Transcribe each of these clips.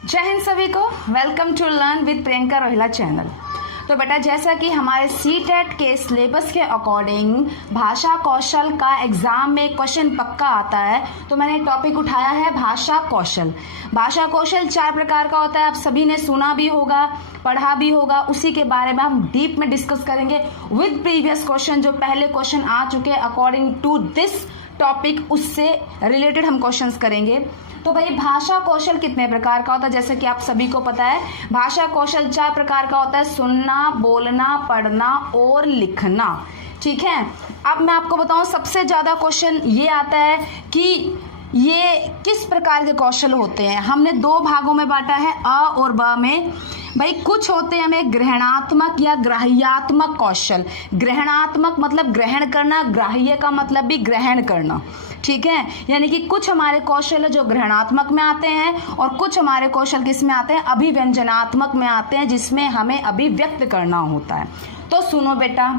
जय हिंद सभी को। Welcome to learn with Priyanka Rohila channel. तो बेटा, जैसा कि हमारे सीटेट के सिलेबस के अकॉर्डिंग भाषा कौशल का एग्जाम में क्वेश्चन पक्का आता है, तो मैंने टॉपिक उठाया है भाषा कौशल। भाषा कौशल 4 प्रकार का होता है। आप सभी ने सुना भी होगा, पढ़ा भी होगा। उसी के बारे में हम डीप में डिस्कस करेंगे विद प्रीवियस क्वेश्चन। जो पहले क्वेश्चन आ चुके हैं अकॉर्डिंग टू दिस टॉपिक, उससे रिलेटेड हम क्वेश्चंस करेंगे। तो भाई, भाषा कौशल कितने प्रकार का होता है? जैसे कि आप सभी को पता है, भाषा कौशल 4 प्रकार का होता है: सुनना, बोलना, पढ़ना और लिखना। ठीक है। अब मैं आपको बताऊं, सबसे ज्यादा क्वेश्चन ये आता है कि ये किस प्रकार के कौशल होते हैं। हमने 2 भागों में बांटा है, अ और ब में। भाई, कुछ होते हैं हमें ग्रहणात्मक या ग्राह्यात्मक कौशल। ग्रहणात्मक मतलब ग्रहण करना, ग्राह्य का मतलब भी ग्रहण करना। ठीक है। यानी कि कुछ हमारे कौशल जो ग्रहणात्मक में आते हैं और कुछ हमारे कौशल किस में आते हैं? अभिव्यंजनात्मक में आते हैं, जिसमें हमें अभिव्यक्त करना होता है। तो सुनो बेटा,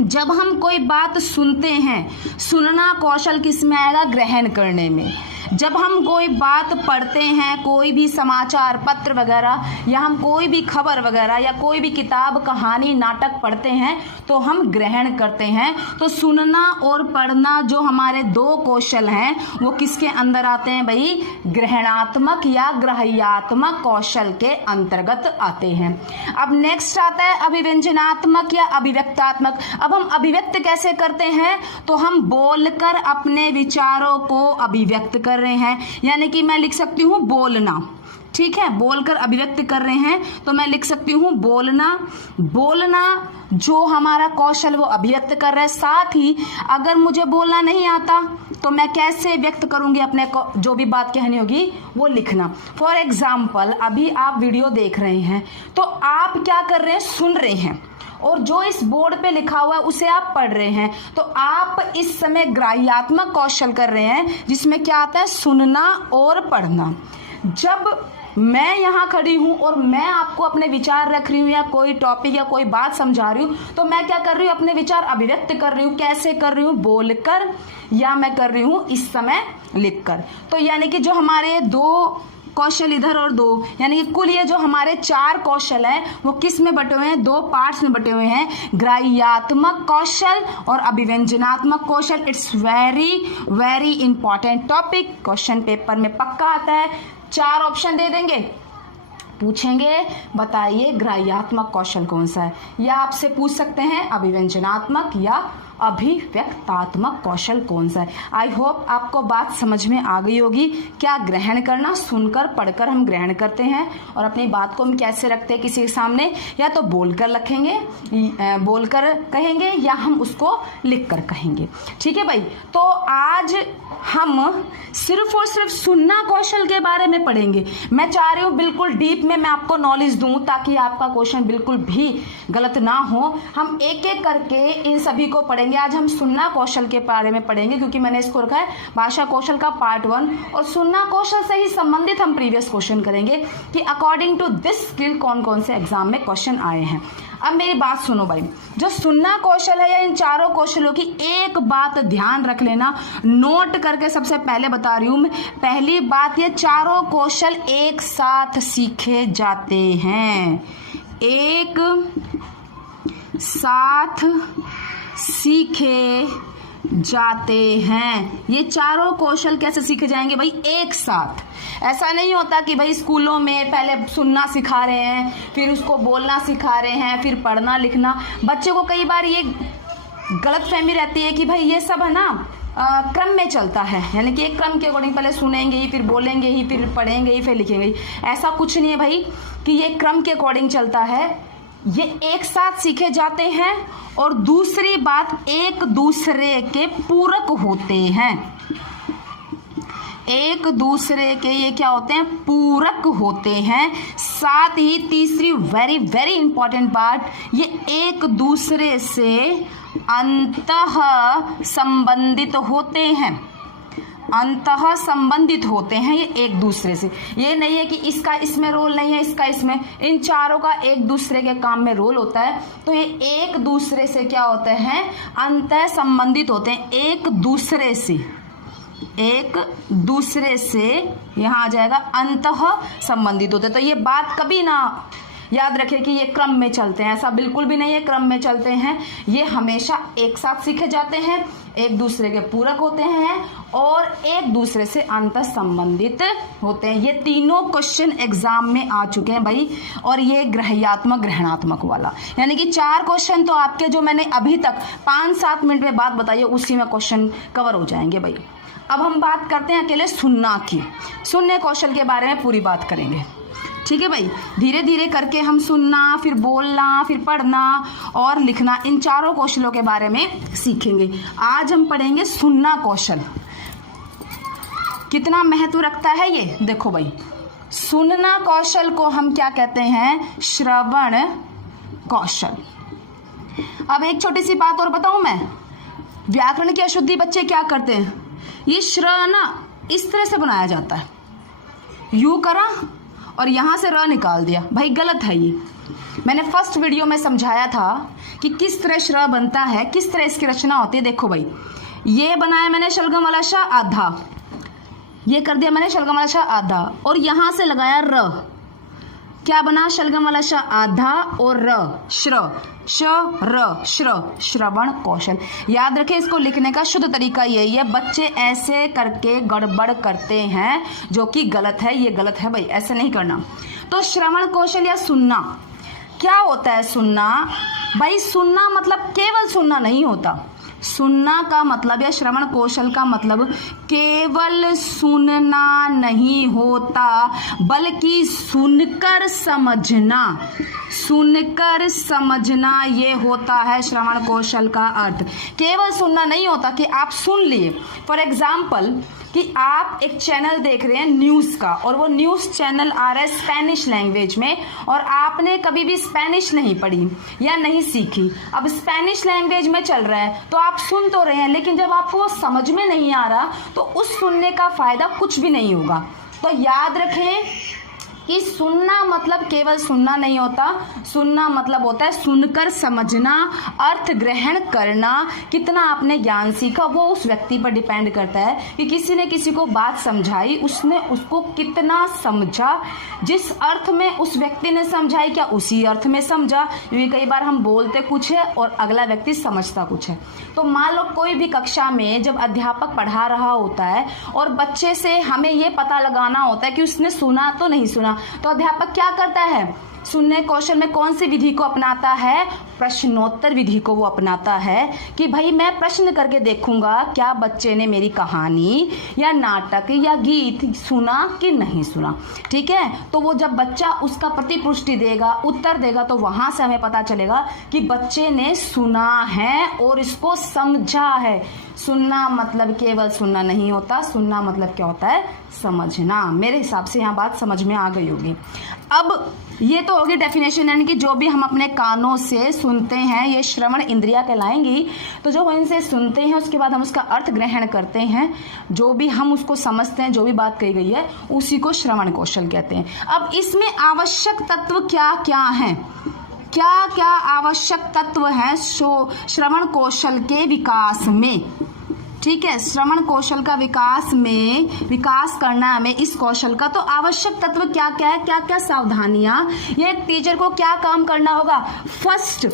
जब हम कोई बात सुनते हैं, सुनना कौशल किस में आएगा? ग्रहण करने में। जब हम कोई बात पढ़ते हैं, कोई भी समाचार पत्र वगैरह, या हम कोई भी खबर वगैरह या कोई भी किताब, कहानी, नाटक पढ़ते हैं, तो हम ग्रहण करते हैं। तो सुनना और पढ़ना जो हमारे 2 कौशल हैं, वो किसके अंदर आते हैं भाई? ग्रहणात्मक या ग्राह्यात्मक कौशल के अंतर्गत आते हैं। अब नेक्स्ट आता है अभिव्यंजनात्मक या अभिव्यक्तात्मक। अब हम अभिव्यक्त कैसे करते हैं? तो हम बोलकर अपने विचारों को अभिव्यक्त कर रहे हैं। यानी कि मैं लिख सकती हूं बोलना। ठीक है, बोलकर अभिव्यक्त कर रहे हैं, तो मैं लिख सकती हूं बोलना। बोलना जो हमारा कौशल, वो अभिव्यक्त कर रहा है। साथ ही अगर मुझे बोलना नहीं आता, तो मैं कैसे व्यक्त करूंगी अपने को, जो भी बात कहनी होगी वो लिखना। फॉर एग्जाम्पल, अभी आप वीडियो देख रहे हैं, तो आप क्या कर रहे हैं? सुन रहे हैं, और जो इस बोर्ड पे लिखा हुआ है उसे आप पढ़ रहे हैं। तो आप इस समय ग्राह्यात्मक कौशल कर रहे हैं, जिसमें क्या आता है? सुनना और पढ़ना। जब मैं यहाँ खड़ी हूँ और मैं आपको अपने विचार रख रही हूँ, या कोई टॉपिक या कोई बात समझा रही हूँ, तो मैं क्या कर रही हूँ? अपने विचार अभिव्यक्त कर रही हूँ। कैसे कर रही हूँ? बोलकर, या मैं कर रही हूँ इस समय लिखकर। तो यानी कि जो हमारे 2 कौशल इधर और 2, यानी कि कुल ये जो हमारे 4 कौशल हैं, वो किस में बटे हुए हैं? 2 पार्ट्स में बटे हुए हैं: ग्राह्यात्मक कौशल और अभिव्यंजनात्मक कौशल। It's very very important topic, question paper में पक्का आता है। 4 ऑप्शन दे देंगे, पूछेंगे बताइए ग्राह्यात्मक कौशल कौन सा है, या आपसे पूछ सकते हैं अभिव्यंजनात्मक या अभिव्यक्तात्मक कौशल कौन सा है। आई होप आपको बात समझ में आ गई होगी। क्या ग्रहण करना, सुनकर पढ़कर हम ग्रहण करते हैं, और अपनी बात को हम कैसे रखते हैं किसी के सामने? या तो बोलकर रखेंगे, बोलकर कहेंगे, या हम उसको लिखकर कहेंगे। ठीक है भाई। तो आज हम सिर्फ और सिर्फ सुनना कौशल के बारे में पढ़ेंगे। मैं चाह रही हूँ बिल्कुल डीप में मैं आपको नॉलेज दूं, ताकि आपका क्वेश्चन बिल्कुल भी गलत ना हो। हम एक एक करके इन सभी को पढ़ेंगे। आज हम सुनना कौशल के बारे में पढ़ेंगे, क्योंकि मैंने इसको रखा है भाषा कौशल का पार्ट 1, और सुनना कौशल से ही संबंधित हम प्रीवियस क्वेश्चन करेंगे कि अकॉर्डिंग टू दिस स्किल कौन कौन से एग्जाम में क्वेश्चन आए हैं। अब मेरी बात सुनो भाई, जो सुनना कौशल है, या इन 4 कौशलों की एक बात ध्यान रख लेना, नोट करके सबसे पहले बता रही हूं मैं। पहली बात, ये 4 कौशल एक साथ सीखे जाते हैं। एक साथ सीखे जाते हैं। ये 4 कौशल कैसे सीखे जाएंगे भाई? एक साथ। ऐसा नहीं होता कि भाई स्कूलों में पहले सुनना सिखा रहे हैं, फिर उसको बोलना सिखा रहे हैं, फिर पढ़ना लिखना। बच्चे को कई बार ये गलतफहमी रहती है कि भाई ये सब है ना क्रम में चलता है, यानी कि एक क्रम के अकॉर्डिंग पहले सुनेंगे ही, फिर बोलेंगे ही, फिर पढ़ेंगे ही, फिर लिखेंगे ही। ऐसा कुछ नहीं है भाई कि ये क्रम के अकॉर्डिंग चलता है। ये एक साथ सीखे जाते हैं, और दूसरी बात, एक दूसरे के पूरक होते हैं। एक दूसरे के ये क्या होते हैं? पूरक होते हैं। साथ ही तीसरी वेरी वेरी इंपॉर्टेंट बात, ये एक दूसरे से अंतः संबंधित होते हैं। अंतः संबंधित होते हैं ये एक दूसरे से। ये नहीं है कि इसका इसमें रोल नहीं है, इसका इसमें। इन 4 का एक दूसरे के काम में रोल होता है। तो ये एक दूसरे से क्या होते हैं? अंतः संबंधित होते हैं, एक दूसरे से। एक दूसरे से यहाँ आ जाएगा अंतः संबंधित होते। तो ये बात कभी ना याद रखें कि ये क्रम में चलते हैं, ऐसा बिल्कुल भी नहीं है क्रम में चलते हैं। ये हमेशा एक साथ सीखे जाते हैं, एक दूसरे के पूरक होते हैं और एक दूसरे से अंतः संबंधित होते हैं। ये तीनों क्वेश्चन एग्जाम में आ चुके हैं भाई, और ये ग्रहयात्मक ग्रहणात्मक वाला, यानी कि 4 क्वेश्चन तो आपके जो मैंने अभी तक 5-7 मिनट में बात बताई है उसी में क्वेश्चन कवर हो जाएंगे भाई। अब हम बात करते हैं अकेले सुनना की। सुनने कौशल के बारे में पूरी बात करेंगे, ठीक है भाई। धीरे धीरे करके हम सुनना, फिर बोलना, फिर पढ़ना और लिखना, इन 4 कौशलों के बारे में सीखेंगे। आज हम पढ़ेंगे सुनना कौशल। कितना महत्व रखता है ये देखो भाई। सुनना कौशल को हम क्या कहते हैं? श्रवण कौशल। अब एक छोटी सी बात और बताऊं मैं, व्याकरण की अशुद्धि बच्चे क्या करते हैं, ये श्र ना इस तरह से बनाया जाता है, यू करा और यहां से र निकाल दिया, भाई गलत है ये। मैंने फर्स्ट वीडियो में समझाया था कि किस तरह श्र बनता है, किस तरह इसकी रचना होती है। देखो भाई, ये बनाया मैंने शलगम वाला श आधा, ये कर दिया मैंने शलगम वाला श आधा और यहां से लगाया र, क्या बना? शलगम वाला श आधा और र, श्र, श र, श्र, श्रवण कौशल। याद रखें, इसको लिखने का शुद्ध तरीका यही है। बच्चे ऐसे करके गड़बड़ करते हैं जो कि गलत है, ये गलत है भाई, ऐसे नहीं करना। तो श्रवण कौशल या सुनना क्या होता है? सुनना भाई, सुनना मतलब केवल सुनना नहीं होता। सुनना का मतलब या श्रवण कौशल का मतलब केवल सुनना नहीं होता, बल्कि सुनकर समझना, सुनकर समझना ये होता है श्रवण कौशल का अर्थ। केवल सुनना नहीं होता कि आप सुन लिए। फॉर एग्जाम्पल कि आप एक चैनल देख रहे हैं न्यूज़ का, और वो न्यूज़ चैनल आ रहा है स्पेनिश लैंग्वेज में, और आपने कभी भी स्पेनिश नहीं पढ़ी या नहीं सीखी। अब स्पेनिश लैंग्वेज में चल रहा है तो आप सुन तो रहे हैं, लेकिन जब आपको वो समझ में नहीं आ रहा तो उस सुनने का फायदा कुछ भी नहीं होगा। तो याद रखें कि सुनना मतलब केवल सुनना नहीं होता, सुनना मतलब होता है सुनकर समझना, अर्थ ग्रहण करना। कितना आपने ज्ञान सीखा वो उस व्यक्ति पर डिपेंड करता है कि किसी ने किसी को बात समझाई, उसने उसको कितना समझा, जिस अर्थ में उस व्यक्ति ने समझाई क्या उसी अर्थ में समझा। क्योंकि कई बार हम बोलते कुछ है और अगला व्यक्ति समझता कुछ है। तो मान लो कोई भी कक्षा में जब अध्यापक पढ़ा रहा होता है और बच्चे से हमें ये पता लगाना होता है कि उसने सुना तो नहीं सुना, तो अध्यापक क्या करता है? सुनने कौशल में कौन सी विधि को अपनाता है? प्रश्नोत्तर विधि को वो अपनाता है कि भाई मैं प्रश्न करके देखूंगा क्या बच्चे ने मेरी कहानी या नाटक या गीत सुना कि नहीं सुना। ठीक है, तो वो जब बच्चा उसका प्रतिपुष्टि देगा, उत्तर देगा, तो वहां से हमें पता चलेगा कि बच्चे ने सुना है और इसको समझा है। सुनना मतलब केवल सुनना नहीं होता, सुनना मतलब क्या होता है? समझना। मेरे हिसाब से यहाँ बात समझ में आ गई होगी। अब ये तो होगी डेफिनेशन, यानी कि जो भी हम अपने कानों से सुनते हैं ये श्रवण इंद्रियां कहलाएंगी। तो जो हम इनसे सुनते हैं उसके बाद हम उसका अर्थ ग्रहण करते हैं, जो भी हम उसको समझते हैं, जो भी बात कही गई है उसी को श्रवण कौशल कहते हैं। अब इसमें आवश्यक तत्व क्या क्या हैं? क्या क्या आवश्यक तत्व हैं श्रवण कौशल के विकास में? ठीक है, श्रवण कौशल का विकास करना हमें इस कौशल का, तो आवश्यक तत्व क्या क्या है, क्या क्या सावधानियां, ये टीचर को क्या काम करना होगा? फर्स्ट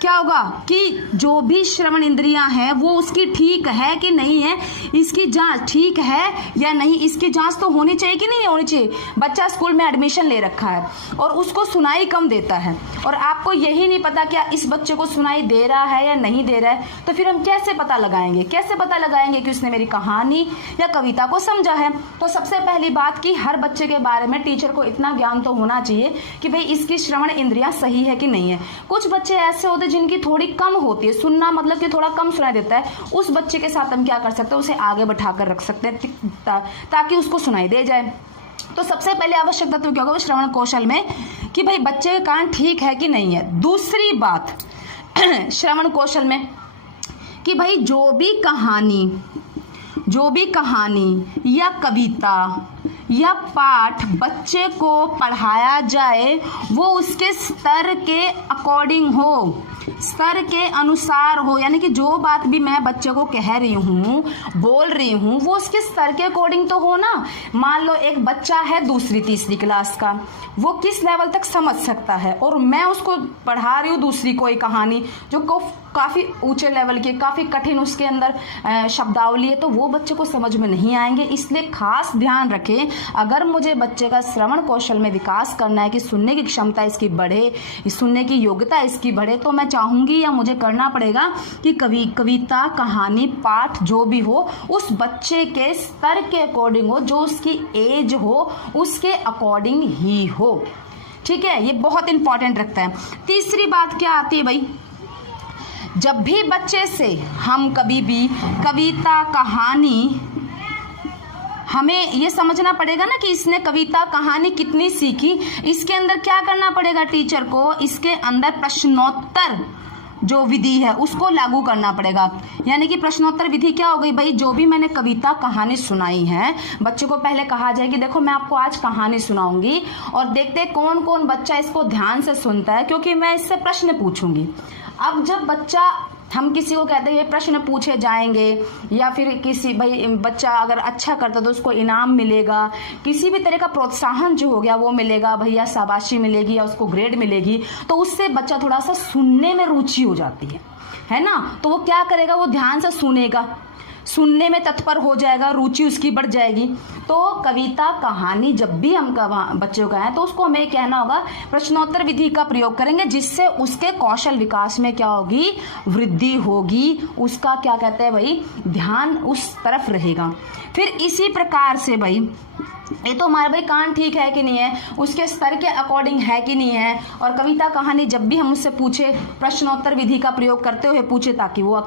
क्या होगा कि जो भी श्रवण इंद्रियां हैं वो उसकी ठीक है कि नहीं है, इसकी जांच ठीक है या नहीं, इसकी जांच तो होनी चाहिए कि नहीं होनी चाहिए। बच्चा स्कूल में एडमिशन ले रखा है और उसको सुनाई कम देता है और आपको यही नहीं पता क्या इस बच्चे को सुनाई दे रहा है या नहीं दे रहा है, तो फिर हम कैसे पता लगाएंगे कि उसने मेरी कहानी या कविता को समझा है? तो सबसे पहली बात कि हर बच्चे के बारे में टीचर को इतना ज्ञान तो होना चाहिए कि भाई इसकी श्रवण इंद्रियां सही है कि नहीं है। कुछ बच्चे ऐसे होते जिनकी थोड़ी कम होती है, सुनना मतलब कि थोड़ा कम सुनाई देता है, उस बच्चे के साथ हम क्या कर सकते हैं? उसे आगे बैठाकर रख सकते हैं ताकि उसको सुनाई दे जाए। तो सबसे पहले आवश्यक तत्व क्या होगा श्रवण कौशल में कि भाई बच्चे का कान ठीक है कि नहीं है। दूसरी बात श्रवण कौशल में कि भाई जो भी कहानी या कविता या पाठ बच्चे को पढ़ाया जाए वो उसके स्तर के अकॉर्डिंग हो। स्तर के अनुसार हो, यानी कि जो बात भी मैं बच्चे को कह रही हूँ, बोल रही हूँ, वो उसके स्तर के अकॉर्डिंग तो हो ना। मान लो एक बच्चा है दूसरी तीसरी क्लास का, वो किस लेवल तक समझ सकता है, और मैं उसको पढ़ा रही हूँ दूसरी कोई कहानी जो काफ़ी ऊंचे लेवल की, काफ़ी कठिन उसके अंदर शब्दावली है, तो वो बच्चे को समझ में नहीं आएंगे। इसलिए खास ध्यान रखें, अगर मुझे बच्चे का श्रवण कौशल में विकास करना है कि सुनने की क्षमता इसकी बढ़े, सुनने की योग्यता इसकी बढ़े, तो मैं चाहूँगी या मुझे करना पड़ेगा कि कविता, कहानी, पाठ जो भी हो उस बच्चे के स्तर के अकॉर्डिंग हो, जो उसकी एज हो उसके अकॉर्डिंग ही हो। ठीक है, ये बहुत इंपॉर्टेंट रखता है। तीसरी बात क्या आती है भाई, जब भी बच्चे से हम कभी भी कविता, कहानी, हमें ये समझना पड़ेगा ना कि इसने कविता, कहानी कितनी सीखी। इसके अंदर क्या करना पड़ेगा टीचर को, इसके अंदर प्रश्नोत्तर जो विधि है उसको लागू करना पड़ेगा। यानी कि प्रश्नोत्तर विधि क्या हो गई भाई, जो भी मैंने कविता, कहानी सुनाई है, बच्चे को पहले कहा जाए कि देखो मैं आपको आज कहानी सुनाऊंगी, और देखते कौन कौन बच्चा इसको ध्यान से सुनता है, क्योंकि मैं इससे प्रश्न पूछूंगी। अब जब बच्चा, हम किसी को कहते हैं ये प्रश्न पूछे जाएंगे, या फिर किसी भाई बच्चा अगर अच्छा करता तो उसको इनाम मिलेगा, किसी भी तरह का प्रोत्साहन जो हो गया वो मिलेगा, भैया शाबाशी मिलेगी या उसको ग्रेड मिलेगी, तो उससे बच्चा थोड़ा सा सुनने में रुचि हो जाती है ना। तो वो क्या करेगा, वो ध्यान से सुनेगा, सुनने में तत्पर हो जाएगा, रुचि उसकी बढ़ जाएगी। तो कविता, कहानी जब भी हम बच्चों का है तो उसको हमें कहना होगा प्रश्नोत्तर विधि का प्रयोग करेंगे, जिससे उसके कौशल विकास में क्या होगी, वृद्धि होगी, उसका क्या कहते हैं भाई, ध्यान उस तरफ रहेगा। फिर इसी प्रकार से भाई, ये तो हमारा भाई कान ठीक है कि नहीं है, उसके स्तर के अकॉर्डिंग है कि नहीं है, और कविता, कहानी जब भी हम उससे पूछे प्रश्नोत्तर विधि का प्रयोग करते हुए पूछे, ताकि वो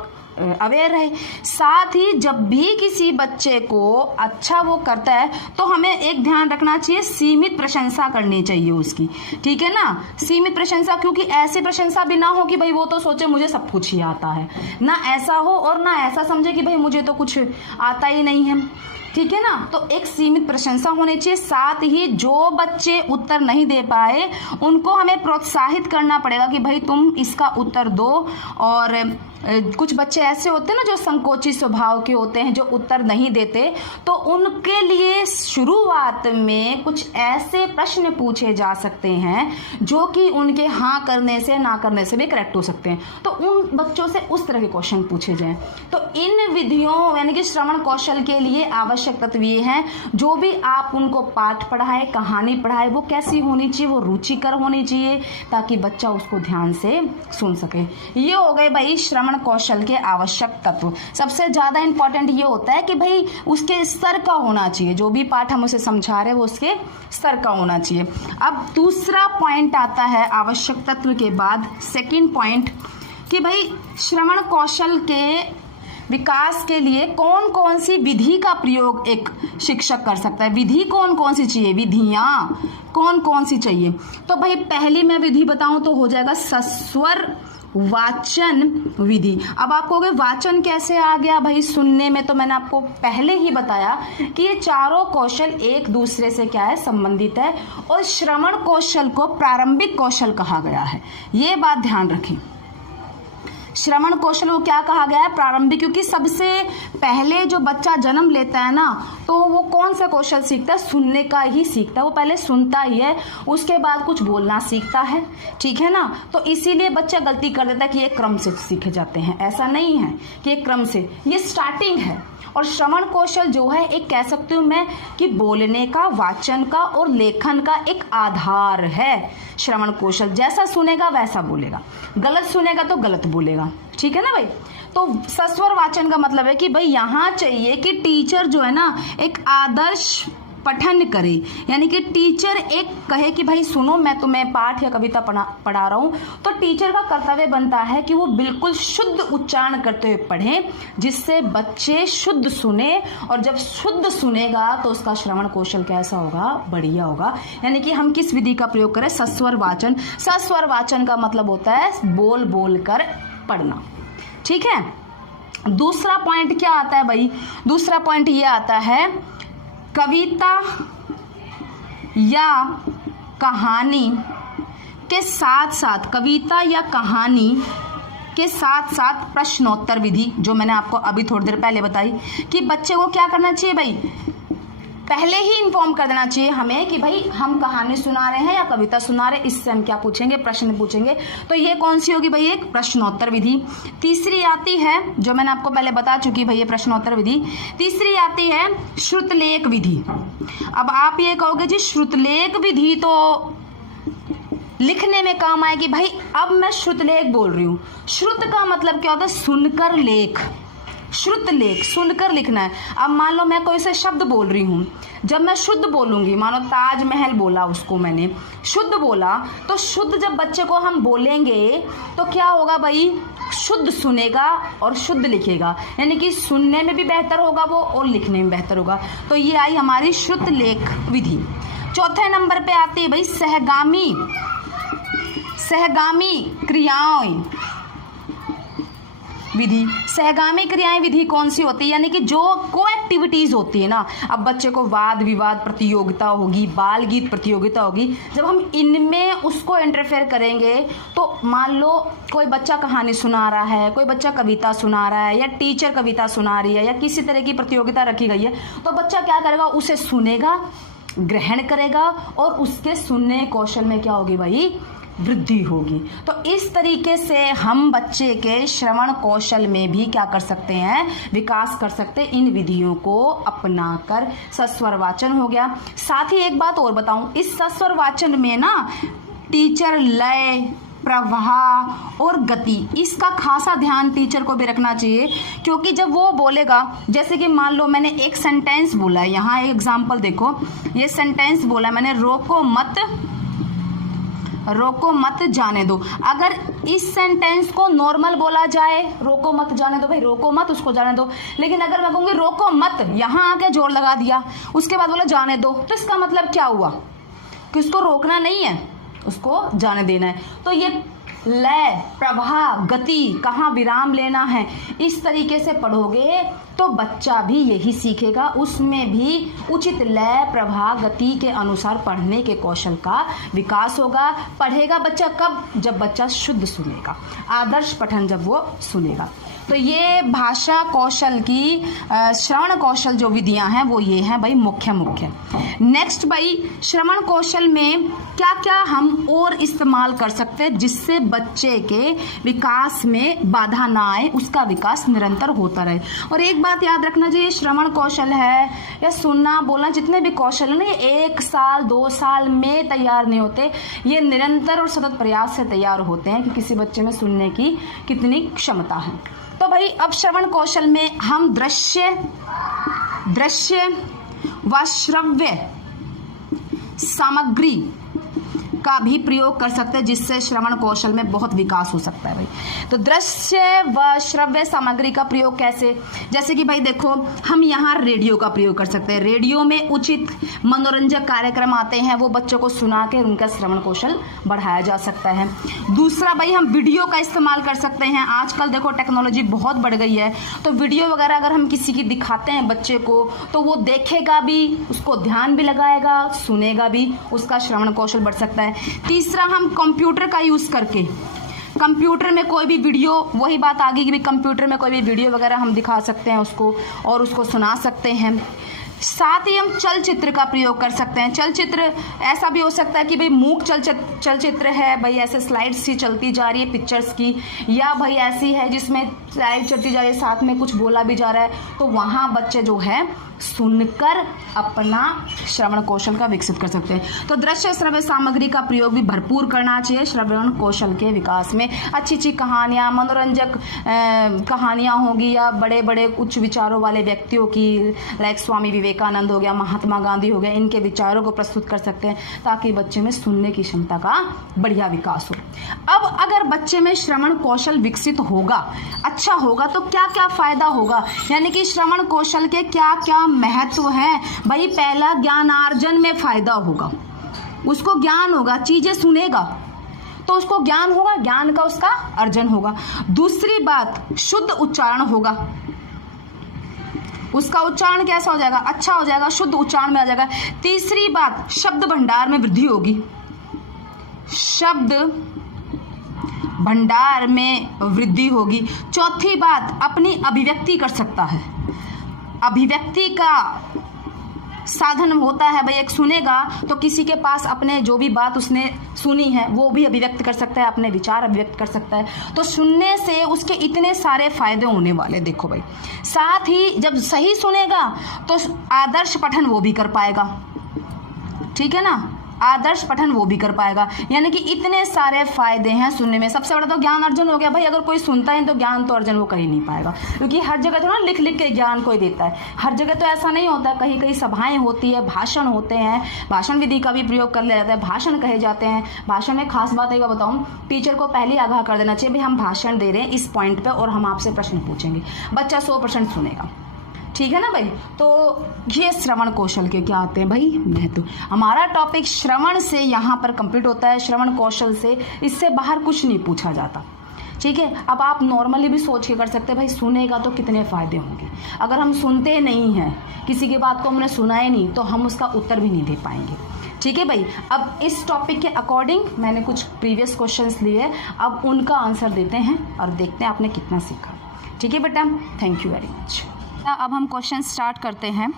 अवेयर रहे। साथ ही जब भी किसी बच्चे को अच्छा वो करता है तो हमें एक ध्यान रखना चाहिए, सीमित प्रशंसा करनी चाहिए उसकी। ठीक है ना, सीमित प्रशंसा, क्योंकि ऐसी प्रशंसा भी ना हो कि भाई वो तो सोचे मुझे सब कुछ ही आता है, ना ऐसा हो, और ना ऐसा समझे कि भाई मुझे तो कुछ आता ही नहीं है। ठीक है ना, तो एक सीमित प्रशंसा होनी चाहिए। साथ ही जो बच्चे उत्तर नहीं दे पाए उनको हमें प्रोत्साहित करना पड़ेगा कि भाई तुम इसका उत्तर दो। और कुछ बच्चे ऐसे होते हैं ना जो संकोची स्वभाव के होते हैं, जो उत्तर नहीं देते, तो उनके लिए शुरुआत में कुछ ऐसे प्रश्न पूछे जा सकते हैं जो कि उनके हाँ करने से, ना करने से भी करेक्ट हो सकते हैं। तो उन बच्चों से उस तरह के क्वेश्चन पूछे जाएं। तो इन विधियों यानी कि श्रवण कौशल के लिए आवश्यक तत्व ये हैं, जो भी आप उनको पाठ पढ़ाए, कहानी पढ़ाए, वो कैसी होनी चाहिए, वो रुचिकर होनी चाहिए, ताकि बच्चा उसको ध्यान से सुन सके। ये हो गए भाई श्रवण कौशल के आवश्यक तत्व। सबसे ज्यादा इंपॉर्टेंट ये होता है कि भाई उसके स्तर का होना चाहिए, जो भी पाठ हम उसे समझा रहे हैं वो उसके स्तर का होना चाहिए। अब दूसरा पॉइंट आता है आवश्यक तत्व के बाद, सेकंड पॉइंट, कि भाई श्रवण कौशल के विकास के लिए कौन कौन सी विधि का प्रयोग एक शिक्षक कर सकता है। विधि कौन कौन सी चाहिए, विधियां कौन कौन सी चाहिए। तो भाई पहली मैं विधि बताऊं तो हो जाएगा सस्वर वाचन विधि। अब आप कहोगे वाचन कैसे आ गया भाई सुनने में, तो मैंने आपको पहले ही बताया कि ये चारों कौशल एक दूसरे से क्या है, संबंधित है, और श्रवण कौशल को प्रारंभिक कौशल कहा गया है। ये बात ध्यान रखें, श्रवण कौशल को क्या कहा गया है, प्रारंभिक, क्योंकि सबसे पहले जो बच्चा जन्म लेता है ना, तो वो कौन सा कौशल सीखता है, सुनने का ही सीखता है। वो पहले सुनता ही है, उसके बाद कुछ बोलना सीखता है। ठीक है ना, तो इसीलिए बच्चा गलती कर देता है कि ये क्रम से सीखे जाते हैं। ऐसा नहीं है कि एक क्रम से, ये स्टार्टिंग है। और श्रवण कौशल जो है एक कह सकती हूँ मैं कि बोलने का, वाचन का और लेखन का एक आधार है। श्रवण कौशल जैसा सुनेगा वैसा बोलेगा, गलत सुनेगा तो गलत बोलेगा। ठीक है ना भाई। तो सस्वर वाचन का मतलब है कि भाई यहाँ चाहिए कि टीचर जो है ना एक आदर्श पठन करे, यानी कि टीचर एक कहे कि भाई सुनो मैं तुम्हें पाठ या कविता पढ़ा रहा हूँ, तो टीचर का कर्तव्य बनता है कि वो बिल्कुल शुद्ध उच्चारण करते हुए पढ़ें, जिससे बच्चे शुद्ध सुने, और जब शुद्ध सुनेगा तो उसका श्रवण कौशल कैसा होगा, बढ़िया होगा। यानी कि हम किस विधि का प्रयोग करें, सस्वर वाचन। सस्वर वाचन का मतलब होता है बोल बोल कर पढ़ना। ठीक है। दूसरा पॉइंट क्या आता है भाई, दूसरा पॉइंट ये आता है कविता या कहानी के साथ साथ, कविता या कहानी के साथ साथ प्रश्नोत्तर विधि, जो मैंने आपको अभी थोड़ी देर पहले बताई कि बच्चे को क्या करना चाहिए भाई, पहले ही इन्फॉर्म कर देना चाहिए हमें कि भाई हम कहानी सुना रहे हैं या कविता सुना रहे हैं, इससे हम क्या पूछेंगे, प्रश्न पूछेंगे। तो ये कौन सी होगी भाई, एक प्रश्नोत्तर विधि। तीसरी आती है, जो मैंने आपको पहले बता चुकी भाई, ये प्रश्नोत्तर विधि। तीसरी आती है श्रुतलेख विधि। अब आप ये कहोगे जी श्रुतलेख विधि तो लिखने में काम आएगी भाई, अब मैं श्रुतलेख बोल रही हूँ। श्रुत का मतलब क्या होता है, सुनकर लेख, श्रुत लेख सुनकर लिखना है। अब मान लो मैं कोई से शब्द बोल रही हूँ, जब मैं शुद्ध बोलूंगी, मानो ताजमहल बोला, उसको मैंने शुद्ध बोला, तो शुद्ध जब बच्चे को हम बोलेंगे तो क्या होगा भाई, शुद्ध सुनेगा और शुद्ध लिखेगा, यानी कि सुनने में भी बेहतर होगा वो और लिखने में बेहतर होगा। तो ये आई हमारी श्रुत लेख विधि। चौथे नंबर पे आती है भाई सहगामी क्रियाएं विधि। सहगामी क्रियाएं विधि कौन सी होती है, यानी कि जो को एक्टिविटीज होती है ना। अब बच्चे को वाद विवाद प्रतियोगिता होगी, बाल गीत प्रतियोगिता होगी, जब हम इनमें उसको इंटरफेयर करेंगे तो मान लो कोई बच्चा कहानी सुना रहा है, कोई बच्चा कविता सुना रहा है, या टीचर कविता सुना रही है, या किसी तरह की प्रतियोगिता रखी गई है, तो बच्चा क्या करेगा, उसे सुनेगा, ग्रहण करेगा और उसके सुनने कौशल में क्या होगी भाई, वृद्धि होगी। तो इस तरीके से हम बच्चे के श्रवण कौशल में भी क्या कर सकते हैं, विकास कर सकते हैं, इन विधियों को अपनाकर। सस्वर वाचन हो गया। साथ ही एक बात और बताऊं, इस सस्वर वाचन में ना टीचर लय, प्रवाह और गति, इसका खासा ध्यान टीचर को भी रखना चाहिए, क्योंकि जब वो बोलेगा, जैसे कि मान लो मैंने एक सेंटेंस बोला है, यहाँ एक एग्जाम्पल देखो, ये सेंटेंस बोला मैंने, रोको मत जाने दो। अगर इस सेंटेंस को नॉर्मल बोला जाए, रोको मत जाने दो, भाई रोको मत, उसको जाने दो, लेकिन अगर मैं कहूँगी रोको मत, यहाँ आके जोर लगा दिया, उसके बाद बोला जाने दो, तो इसका मतलब क्या हुआ कि उसको रोकना नहीं है, उसको जाने देना है। तो ये लय, प्रवाह, गति, कहाँ विराम लेना है, इस तरीके से पढ़ोगे तो बच्चा भी यही सीखेगा, उसमें भी उचित लय, प्रवाह, गति के अनुसार पढ़ने के कौशल का विकास होगा। पढ़ेगा बच्चा कब, जब बच्चा शुद्ध सुनेगा, आदर्श पठन जब वो सुनेगा। तो ये भाषा कौशल की श्रवण कौशल जो विधियां हैं वो ये हैं भाई मुख्य। नेक्स्ट भाई, श्रवण कौशल में क्या क्या हम और इस्तेमाल कर सकते हैं जिससे बच्चे के विकास में बाधा ना आए, उसका विकास निरंतर होता रहे। और एक बात याद रखना चाहिए, श्रवण कौशल है या सुनना बोलना, जितने भी कौशल है ना, ये 1 साल 2 साल में तैयार नहीं होते, ये निरंतर और सतत प्रयास से तैयार होते हैं कि किसी बच्चे में सुनने की कितनी क्षमता है। तो भाई अब श्रवण कौशल में हम दृश्य व श्रव्य सामग्री का भी प्रयोग कर सकते हैं, जिससे श्रवण कौशल में बहुत विकास हो सकता है भाई। तो दृश्य व श्रव्य सामग्री का प्रयोग कैसे, जैसे कि भाई देखो, हम यहाँ रेडियो का प्रयोग कर सकते हैं। रेडियो में उचित मनोरंजक कार्यक्रम आते हैं, वो बच्चों को सुना के उनका श्रवण कौशल बढ़ाया जा सकता है। दूसरा भाई, हम वीडियो का इस्तेमाल कर सकते हैं। आजकल देखो टेक्नोलॉजी बहुत बढ़ गई है, तो वीडियो वगैरह अगर हम किसी की दिखाते हैं बच्चे को, तो वो देखेगा भी, उसको ध्यान भी लगाएगा, सुनेगा भी, उसका श्रवण कौशल बढ़ सकता है। तीसरा, हम कंप्यूटर का यूज करके, कंप्यूटर में कोई भी वीडियो, वही बात आ गई कि कंप्यूटर में कोई भी वीडियो वगैरह हम दिखा सकते हैं उसको और उसको सुना सकते हैं। साथ ही हम चलचित्र का प्रयोग कर सकते हैं। चलचित्र ऐसा भी हो सकता है कि भाई मूक चलचित्र है, भाई ऐसे स्लाइड्स सी चलती जा रही है पिक्चर्स की, या भाई ऐसी है जिसमें स्लाइड चलती जा रही है, साथ में कुछ बोला भी जा रहा है, तो वहाँ बच्चे जो है सुनकर अपना श्रवण कौशल का विकसित कर सकते हैं। तो दृश्य श्रव्य सामग्री का प्रयोग भी भरपूर करना चाहिए श्रवण कौशल के विकास में। अच्छी अच्छी कहानियाँ, मनोरंजक कहानियाँ होंगी, या बड़े बड़े उच्च विचारों वाले व्यक्तियों की, लाइक स्वामी विवेकानंद हो गया, महात्मा गांधी हो गया, इनके विचारों को प्रस्तुत कर सकते हैं, ताकि बच्चे में सुनने की क्षमता का बढ़िया विकास हो। अब अगर बच्चे में श्रवण कौशल विकसित होगा, अच्छा होगा, तो क्या क्या फायदा होगा, यानी कि श्रवण कौशल के क्या क्या महत्व है भाई। पहला, ज्ञानार्जन में फायदा होगा, उसको ज्ञान होगा, चीजें सुनेगा तो उसको ज्ञान होगा, ज्ञान का उसका अर्जन होगा। दूसरी बात, शुद्ध उच्चारण होगा, उसका उच्चारण कैसा हो जाएगा, अच्छा हो जाएगा, शुद्ध उच्चारण में आ जाएगा। तीसरी बात, शब्द भंडार में वृद्धि होगी, शब्द भंडार में वृद्धि होगी। चौथी बात, अपनी अभिव्यक्ति कर सकता है। अभिव्यक्ति का साधन होता है भाई, एक सुनेगा तो किसी के पास अपने जो भी बात उसने सुनी है वो भी अभिव्यक्त कर सकता है, अपने विचार अभिव्यक्त कर सकता है। तो सुनने से उसके इतने सारे फायदे होने वाले, देखो भाई। साथ ही जब सही सुनेगा तो आदर्श पठन वो भी कर पाएगा, ठीक है ना, आदर्श पठन वो भी कर पाएगा। यानी कि इतने सारे फायदे हैं सुनने में। सबसे बड़ा तो ज्ञान अर्जन हो गया भाई। अगर कोई सुनता है तो ज्ञान तो अर्जन वो कहीं नहीं पाएगा, क्योंकि हर जगह तो ना लिख लिख के ज्ञान कोई देता है, हर जगह तो ऐसा नहीं होता। कहीं कहीं सभाएं होती है, भाषण होते हैं, भाषण विधि का भी प्रयोग कर लिया जाता है, भाषण कहे जाते हैं। भाषण में खास बात एक बताऊँ, टीचर को पहले आगाह कर देना चाहिए भाई हम भाषण दे रहे हैं इस पॉइंट पर और हम आपसे प्रश्न पूछेंगे, बच्चा 100% सुनेगा, ठीक है ना भाई। तो ये श्रवण कौशल के क्या आते हैं भाई, महत्व। हमारा टॉपिक श्रवण से यहाँ पर कंप्लीट होता है, श्रवण कौशल से, इससे बाहर कुछ नहीं पूछा जाता, ठीक है। अब आप नॉर्मली भी सोच के कर सकते हैं भाई सुनेगा तो कितने फ़ायदे होंगे। अगर हम सुनते नहीं हैं, किसी की बात को हमने सुना ही नहीं, तो हम उसका उत्तर भी नहीं दे पाएंगे, ठीक है भाई। अब इस टॉपिक के अकॉर्डिंग मैंने कुछ प्रीवियस क्वेश्चंस लिए, अब उनका आंसर देते हैं और देखते हैं आपने कितना सीखा, ठीक है बेटा। Thank you very much. अब हम क्वेश्चन स्टार्ट करते हैं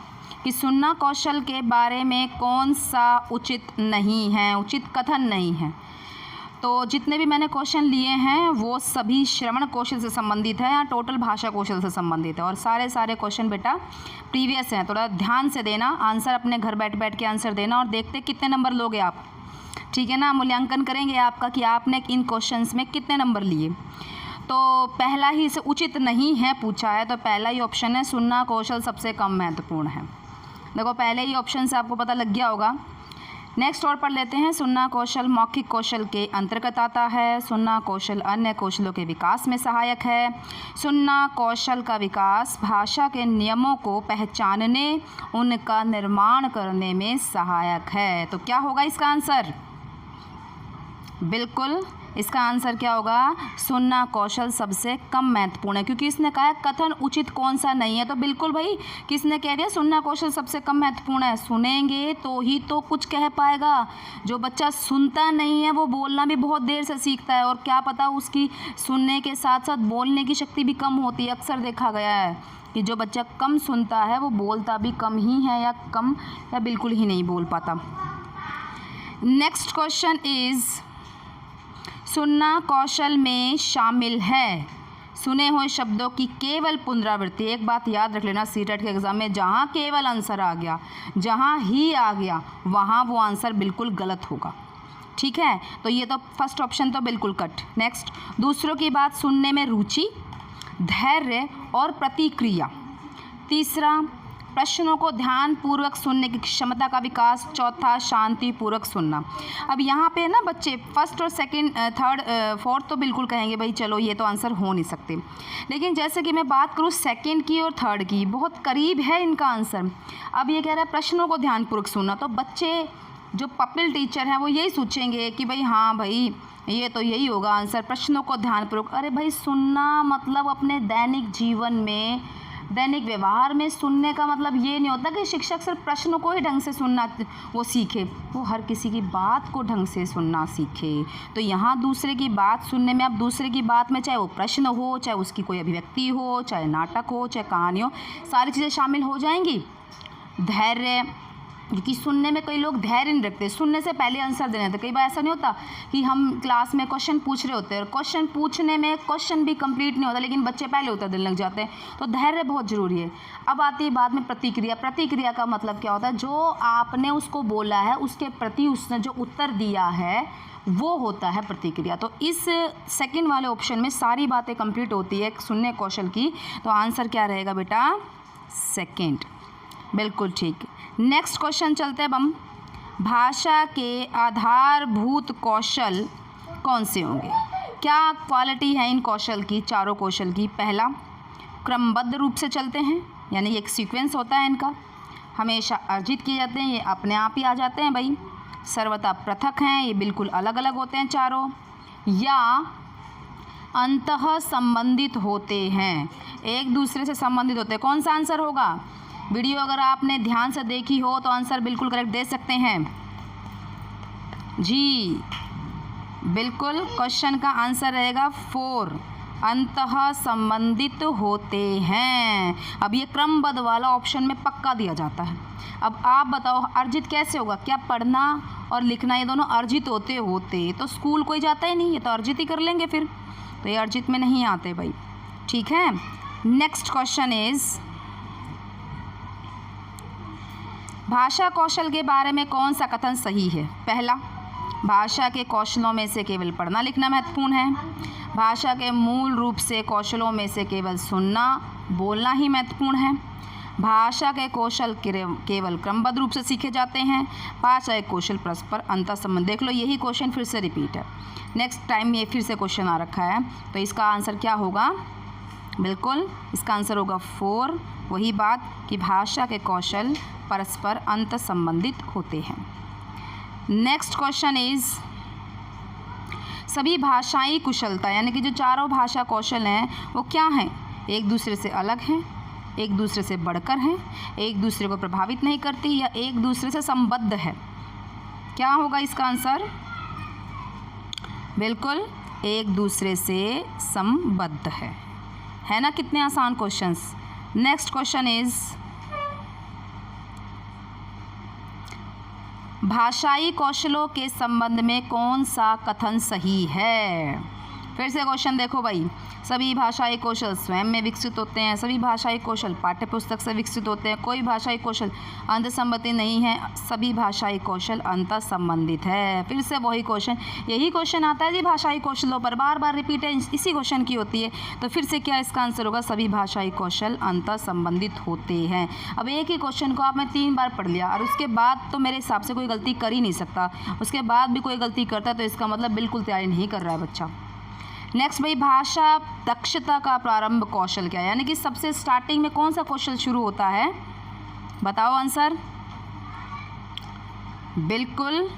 कि सुनना कौशल के बारे में कौन सा उचित नहीं है, उचित कथन नहीं है। तो जितने भी मैंने क्वेश्चन लिए हैं वो सभी श्रवण कौशल से संबंधित है या टोटल भाषा कौशल से संबंधित है, और सारे क्वेश्चन बेटा प्रीवियस हैं। थोड़ा ध्यान से देना, आंसर अपने घर बैठ के आंसर देना और देखते कितने नंबर लोगे आप, ठीक है ना। मूल्यांकन करेंगे आपका कि आपने इन क्वेश्चंस में कितने नंबर लिए। तो पहला ही से उचित नहीं है पूछा है, तो पहला ही ऑप्शन है सुनना कौशल सबसे कम महत्वपूर्ण है। देखो पहले ही ऑप्शन से आपको पता लग गया होगा। नेक्स्ट और पढ़ लेते हैं। सुनना कौशल मौखिक कौशल के अंतर्गत आता है। सुनना कौशल अन्य कौशलों के विकास में सहायक है। सुनना कौशल का विकास भाषा के नियमों को पहचानने, उनका निर्माण करने में सहायक है। तो क्या होगा इसका आंसर? बिल्कुल इसका आंसर क्या होगा? सुनना कौशल सबसे कम महत्वपूर्ण है, क्योंकि इसने कहा है कथन उचित कौन सा नहीं है। तो बिल्कुल भाई किसने कह दिया सुनना कौशल सबसे कम महत्वपूर्ण है? सुनेंगे तो ही तो कुछ कह पाएगा। जो बच्चा सुनता नहीं है वो बोलना भी बहुत देर से सीखता है, और क्या पता उसकी सुनने के साथ साथ बोलने की शक्ति भी कम होती है। अक्सर देखा गया है कि जो बच्चा कम सुनता है वो बोलता भी कम ही है, या कम या बिल्कुल ही नहीं बोल पाता। नेक्स्ट क्वेश्चन इज़ सुनना कौशल में शामिल है सुने हुए शब्दों की केवल पुनरावृत्ति। एक बात याद रख लेना, सीटेट के एग्ज़ाम में जहाँ केवल आंसर आ गया, जहाँ ही आ गया, वहाँ वो आंसर बिल्कुल गलत होगा, ठीक है। तो ये तो फर्स्ट ऑप्शन तो बिल्कुल कट। नेक्स्ट, दूसरों की बात सुनने में रुचि, धैर्य और प्रतिक्रिया। तीसरा, प्रश्नों को ध्यानपूर्वक सुनने की क्षमता का विकास। चौथा, शांतिपूर्वक सुनना। अब यहाँ पे ना बच्चे फर्स्ट और सेकंड, थर्ड, फोर्थ तो बिल्कुल कहेंगे भाई चलो ये तो आंसर हो नहीं सकते, लेकिन जैसे कि मैं बात करूँ सेकंड की और थर्ड की, बहुत करीब है इनका आंसर। अब ये कह रहा है प्रश्नों को ध्यानपूर्वक सुनना, तो बच्चे जो पपिल टीचर हैं वो यही सोचेंगे कि भाई हाँ भाई ये तो यही होगा आंसर, प्रश्नों को ध्यानपूर्वक। अरे भाई सुनना मतलब अपने दैनिक जीवन में, दैनिक व्यवहार में सुनने का मतलब ये नहीं होता कि शिक्षक सिर्फ प्रश्नों को ही ढंग से सुनना वो सीखे, वो हर किसी की बात को ढंग से सुनना सीखे। तो यहाँ दूसरे की बात सुनने में, अब दूसरे की बात में चाहे वो प्रश्न हो, चाहे उसकी कोई अभिव्यक्ति हो, चाहे नाटक हो, चाहे कहानी हो, सारी चीज़ें शामिल हो जाएंगी। धैर्य, क्योंकि सुनने में कई लोग धैर्य नहीं रखते, सुनने से पहले आंसर देने देते। कई बार ऐसा नहीं होता कि हम क्लास में क्वेश्चन पूछ रहे होते हैं और क्वेश्चन पूछने में क्वेश्चन भी कंप्लीट नहीं होता, लेकिन बच्चे पहले उत्तर देने लग जाते हैं। तो धैर्य बहुत ज़रूरी है। अब आती है बाद में प्रतिक्रिया। प्रतिक्रिया का मतलब क्या होता है? जो आपने उसको बोला है उसके प्रति उसने जो उत्तर दिया है वो होता है प्रतिक्रिया। तो इस सेकंड वाले ऑप्शन में सारी बातें कंप्लीट होती है सुनने कौशल की। तो आंसर क्या रहेगा बेटा? सेकंड, बिल्कुल ठीक। नेक्स्ट क्वेश्चन चलते हैं अब हम। भाषा के आधारभूत कौशल कौन से होंगे? क्या क्वालिटी है इन कौशल की, चारों कौशल की? पहला, क्रमबद्ध रूप से चलते हैं, यानी एक सीक्वेंस होता है इनका, हमेशा अर्जित किए जाते हैं, ये अपने आप ही आ जाते हैं भाई। सर्वथा पृथक हैं, ये बिल्कुल अलग अलग होते हैं चारों। या अंतः संबंधित होते हैं, एक दूसरे से संबंधित होते हैं। कौन सा आंसर होगा? वीडियो अगर आपने ध्यान से देखी हो तो आंसर बिल्कुल करेक्ट दे सकते हैं जी। बिल्कुल, क्वेश्चन का आंसर रहेगा 4, अंतः संबंधित होते हैं। अब ये क्रमबद्ध वाला ऑप्शन में पक्का दिया जाता है। अब आप बताओ अर्जित कैसे होगा? क्या पढ़ना और लिखना ये दोनों अर्जित होते तो स्कूल कोई जाता ही नहीं, ये तो अर्जित ही कर लेंगे फिर, तो ये अर्जित में नहीं आते भाई। ठीक है, नेक्स्ट क्वेश्चन इज भाषा कौशल के बारे में कौन सा कथन सही है? पहला, भाषा के कौशलों में से केवल पढ़ना लिखना महत्वपूर्ण है। भाषा के मूल रूप से कौशलों में से केवल सुनना बोलना ही महत्वपूर्ण है। भाषा के कौशल केवल क्रमबद्ध रूप से सीखे जाते हैं। भाषा के कौशल परस्पर अंतर संबंध। देख लो, यही क्वेश्चन फिर से रिपीट है, नेक्स्ट टाइम ये फिर से क्वेश्चन आ रखा है, तो इसका आंसर क्या होगा? बिल्कुल, इसका आंसर होगा 4। वही बात कि भाषा के कौशल परस्पर अंतर संबंधित होते हैं। नेक्स्ट क्वेश्चन इज सभी भाषाई कुशलता, यानी कि जो चारों भाषा कौशल हैं वो क्या हैं? एक दूसरे से अलग हैं, एक दूसरे से बढ़कर हैं, एक दूसरे को प्रभावित नहीं करती, या एक दूसरे से संबद्ध है। क्या होगा इसका आंसर? बिल्कुल, एक दूसरे से संबद्ध है ना? कितने आसान क्वेश्चंस। नेक्स्ट क्वेश्चन इज भाषाई कौशलों के संबंध में कौन सा कथन सही है? फिर से क्वेश्चन देखो भाई, सभी भाषाई कौशल स्वयं में विकसित होते हैं, सभी भाषाई कौशल पाठ्य पुस्तक से विकसित होते हैं, कोई भाषाई कौशल अंतर संबंधित नहीं है, सभी भाषाई कौशल अंतर संबंधित है। फिर से वही क्वेश्चन, यही क्वेश्चन आता है जी भाषाई कौशलों पर, बार बार रिपीट है इसी क्वेश्चन की होती है। तो फिर से क्या इसका आंसर होगा? सभी भाषाई कौशल अंतर संबंधित होते हैं। अब एक ही क्वेश्चन को आपने 3 बार पढ़ लिया और उसके बाद तो मेरे हिसाब से कोई गलती कर ही नहीं सकता, उसके बाद भी कोई गलती करता है तो इसका मतलब बिल्कुल तैयारी नहीं कर रहा है बच्चा। नेक्स्ट भाई, भाषा दक्षता का प्रारंभ कौशल क्या है? यानी कि सबसे स्टार्टिंग में कौन सा कौशल शुरू होता है? बताओ आंसर। बिल्कुल,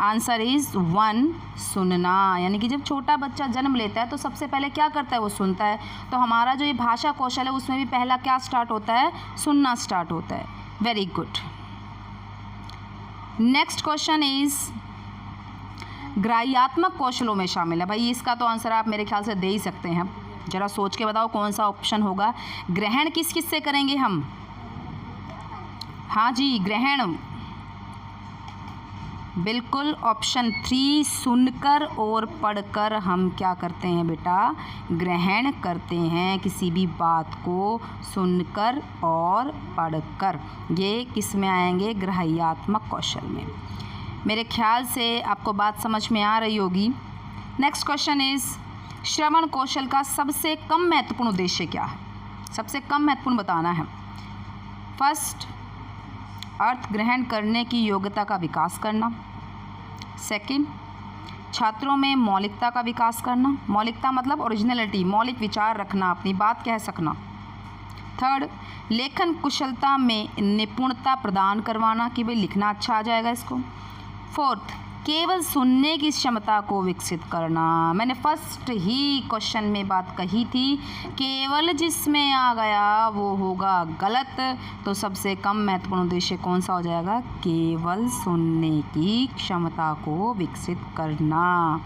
आंसर इज 1, सुनना। यानी कि जब छोटा बच्चा जन्म लेता है तो सबसे पहले क्या करता है? वो सुनता है। तो हमारा जो ये भाषा कौशल है उसमें भी पहला क्या स्टार्ट होता है? सुनना स्टार्ट होता है। Very good. Next question is ग्राह्यात्मक कौशलों में शामिल है। भाई इसका तो आंसर आप मेरे ख्याल से दे ही सकते हैं, जरा सोच के बताओ कौन सा ऑप्शन होगा। ग्रहण किस किस से करेंगे हम? हाँ जी, ग्रहण। बिल्कुल, ऑप्शन 3, सुनकर और पढ़कर हम क्या करते हैं बेटा? ग्रहण करते हैं किसी भी बात को सुनकर और पढ़कर। ये किस में आएंगे? ग्राह्यात्मक कौशल में। मेरे ख्याल से आपको बात समझ में आ रही होगी। नेक्स्ट क्वेश्चन इज श्रवण कौशल का सबसे कम महत्वपूर्ण उद्देश्य क्या है? सबसे कम महत्वपूर्ण बताना है। फर्स्ट, अर्थ ग्रहण करने की योग्यता का विकास करना। सेकंड, छात्रों में मौलिकता का विकास करना। मौलिकता मतलब ओरिजिनलिटी, मौलिक विचार रखना, अपनी बात कह सकना। थर्ड, लेखन कुशलता में निपुणता प्रदान करवाना कि भाई लिखना अच्छा आ जाएगा इसको। फोर्थ, केवल सुनने की क्षमता को विकसित करना। मैंने फर्स्ट ही क्वेश्चन में बात कही थी, केवल जिसमें आ गया वो होगा गलत। तो सबसे कम महत्वपूर्ण उद्देश्य कौन सा हो जाएगा? केवल सुनने की क्षमता को विकसित करना।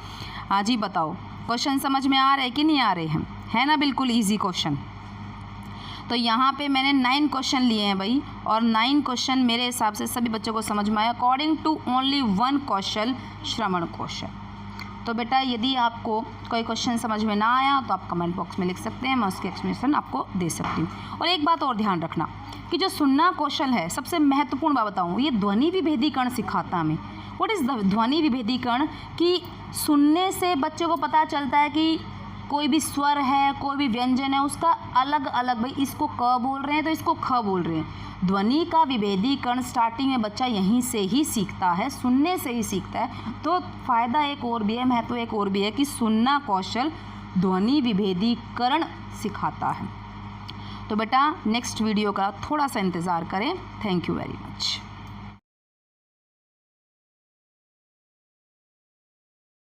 हाँ जी, बताओ क्वेश्चन समझ में आ रहे हैं कि नहीं आ रहे हैं? है ना, बिल्कुल ईजी क्वेश्चन। तो यहाँ पे मैंने 9 क्वेश्चन लिए हैं भाई, और 9 क्वेश्चन मेरे हिसाब से सभी बच्चों को समझ में आया अकॉर्डिंग टू ओनली 1 कौशल, श्रवण कौशल। तो बेटा यदि आपको कोई क्वेश्चन समझ में ना आया तो आप कमेंट बॉक्स में लिख सकते हैं, मैं उसकी एक्सप्लेनेशन आपको दे सकती हूँ। और एक बात और ध्यान रखना कि जो सुनना कौशल है, सबसे महत्वपूर्ण बात बताऊँ, ये ध्वनि विभेदीकरण सिखाता हमें। व्हाट इज़ ध्वनि विभेदीकरण? कि सुनने से बच्चों को पता चलता है कि कोई भी स्वर है, कोई भी व्यंजन है, उसका अलग अलग, भाई इसको क बोल रहे हैं तो इसको ख बोल रहे हैं। ध्वनि का विभेदीकरण स्टार्टिंग में बच्चा यहीं से ही सीखता है, सुनने से ही सीखता है। तो फ़ायदा एक और भी है, महत्व एक और भी है कि सुनना कौशल ध्वनि विभेदीकरण सिखाता है। तो बेटा नेक्स्ट वीडियो का थोड़ा सा इंतज़ार करें। Thank you very much.